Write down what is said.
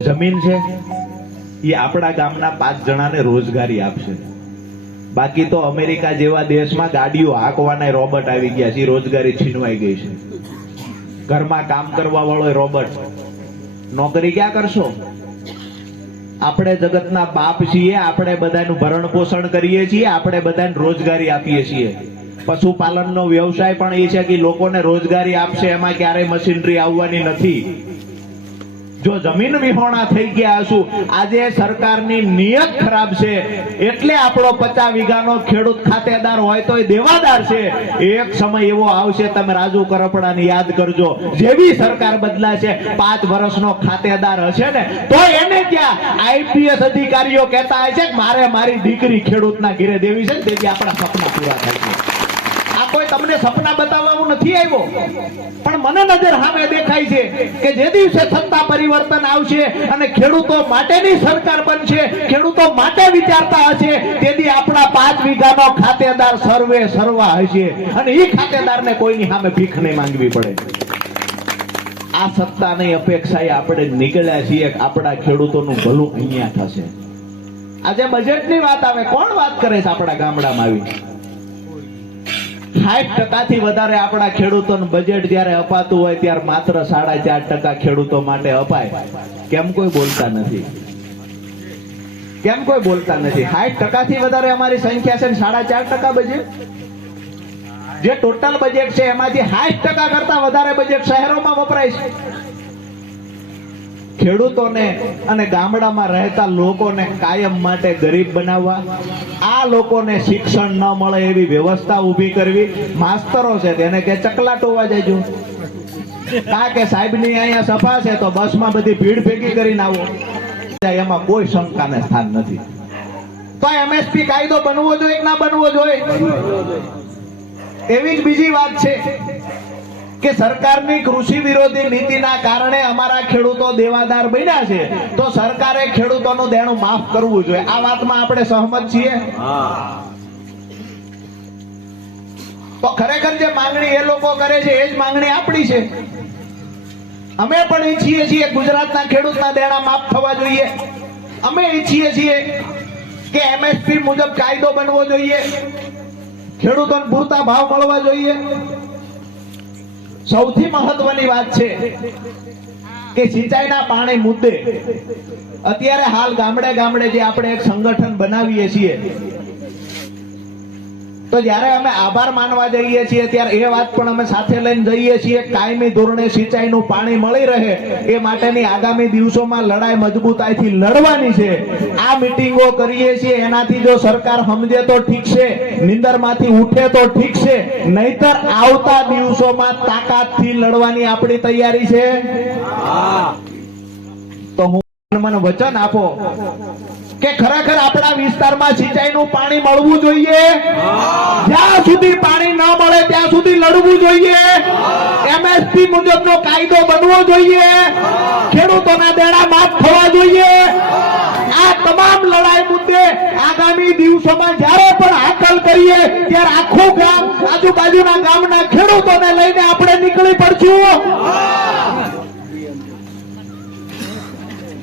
જમીન છે એ આપણા ગામના 5 જણાને રોજગારી આપશે। બાકી તો અમેરિકા જેવા દેશમાં ગાડીઓ હાંકવાના રોબોટ આવી ગયા છે, રોજગારી છીનવાઈ ગઈ છે। ઘરમાં કામ કરવા વાળો રોબોટ, નોકરી ક્યાં કરશો? આપણે જગતના બાપ છીએ, આપણે બધાનું ભરણ પોષણ કરીએ છીએ, આપણે બધાને રોજગારી આપીએ છીએ। પશુપાલનનો વ્યવસાય પણ એ છે કે લોકોને રોજગારી આપશે, એમાં ક્યારેય મશીનરી આવવાની નથી। જો જમીન વિહોણા થઈ ગયા હશું, આજે સરકારની નિયત ખરાબ છે, એટલે આપણો 50 વીઘાનો ખેડૂત ખાતેદાર હોય તો દેવાદાર છે। એક સમય એવો આવશે, તમે રાજુ કરપડાને યાદ કરજો, જેવી સરકાર બદલાશે 5 વર્ષનો ખાતેદાર હશે ને તો એને ત્યાં આઈપીએસ અધિકારીઓ કહેતા હશે કે મારે મારી દીકરી ખેડૂતના ઘરે દેવી છે, તેથી આપણા સપના પૂરા થાય છે। આ કોઈ તમને સપના બતાવવાનું નથી આવ્યો, પણ મને નજર સામે દેખાય છે કે જે દિવસે સત્તા પરિવર્તન આવશે અને ખેડૂતો માટેની સરકાર બનશે, ખેડૂતો માટે વિચારતા હશે, તેથી આપણા 5 વીઘાનો ખાતેદાર સર્વે સર્વા હશે અને એ ખાતેદારને કોઈની સામે ભીખ નહીં માંગવી પડે। આ સત્તાની અપેક્ષાએ આપણે નીકળ્યા છીએ કે આપણા ખેડૂતોનું ભલું અહીંયા થશે। આજે બજેટની વાત આવે, કોણ વાત કરે છે આપણા ગામડામાં આવી? 60% થી વધારે આપણા ખેડૂતોનું બજેટ જ્યારે અપાતું હોય ત્યારે માત્ર 4.5% ખેડૂતો માટે અપાય। કેમ કોઈ બોલતા નથી? કેમ કોઈ બોલતા નથી? 60% થી વધારે અમારી સંખ્યા છે, 4.5% બજેટ, જે ટોટલ બજેટ છે એમાંથી 60% કરતા વધારે બજેટ શહેરોમાં વપરાય છે। ખેડૂતોને અને ગામડામાં રહેતા લોકોને કાયમ માટે ગરીબ બનાવવા, આ લોકોને શિક્ષણ ન મળે એવી વ્યવસ્થા ઊભી કરવી। માસ્તરો છે તેને કે ચકલાટોવા જજો, કારણ કે સાહેબની અહીંયા સભા છે તો બસમાં બધી ભીડ ભેગી કરીને આવો, એમાં કોઈ શંકાને સ્થાન નથી। તો એમએસપી કાયદો બનવો જોઈએ કે ના બનવો જોઈએ? એવી જ બીજી વાત છે કે સરકારની કૃષિ વિરોધી નીતિના કારણે અમારા ખેડૂતો દેવાદાર બન્યા છે, તો સરકારે ખેડૂતોનું દેણું માફ કરવું જોઈએ। આ વાતમાં આપણે સહમત છીએ? તો ખરેખર જે માંગણી એ લોકો કરે છે એ જ માંગણી આપણી છે। અમે પણ ઈચ્છીએ છીએ ગુજરાતના ખેડૂતના દેણા માફ થવા જોઈએ। અમે ઈચ્છીએ છીએ કે એમએસપી મુજબ કાયદો બનવો જોઈએ, ખેડૂતોને પૂરતા ભાવ મળવા જોઈએ। સૌથી મહત્વની વાત છે કે સિંચાઈના પાણી મુદ્દે અત્યારે હાલ ગામડે ગામડે જે આપણે એક સંગઠન બનાવીએ છીએ, તો જ્યારે અમે આભાર માનવા જઈએ છીએ ત્યારે એ વાત પણ અમે સાથે લઈને જઈએ છીએ, કાયમી ધોરણે સિંચાઈનું પાણી મળી રહે એ માટેની આગામી દિવસોમાં લડાઈ મજબૂતાઈથી લડવાની છે। આ મીટિંગો કરીએ છીએ એનાથી જો સરકાર સમજે તો ઠીક છે, નિંદરમાંથી ઉઠે તો ઠીક છે, નહીતર આવતા દિવસોમાં તાકાતથી લડવાની આપણી તૈયારી છે। તો હું મને વચન આપો કે ખરેખર આપણા વિસ્તારમાં સિંચાઈનું પાણી મળવું જોઈએ, જ્યાં સુધી પાણી ન મળે ત્યાં સુધી લડવું જોઈએ, એમએસપી મુજબનો કાયદો બનવો જોઈએ, ખેડૂતોના દેણા માફ થવા જોઈએ। આ તમામ લડાઈ મુદ્દે આગામી દિવસોમાં જ્યારે પણ હાકલ કરીએ ત્યારે આખું ગામ, આજુબાજુના ગામના ખેડૂતોને લઈને આપણે નીકળી પડશું।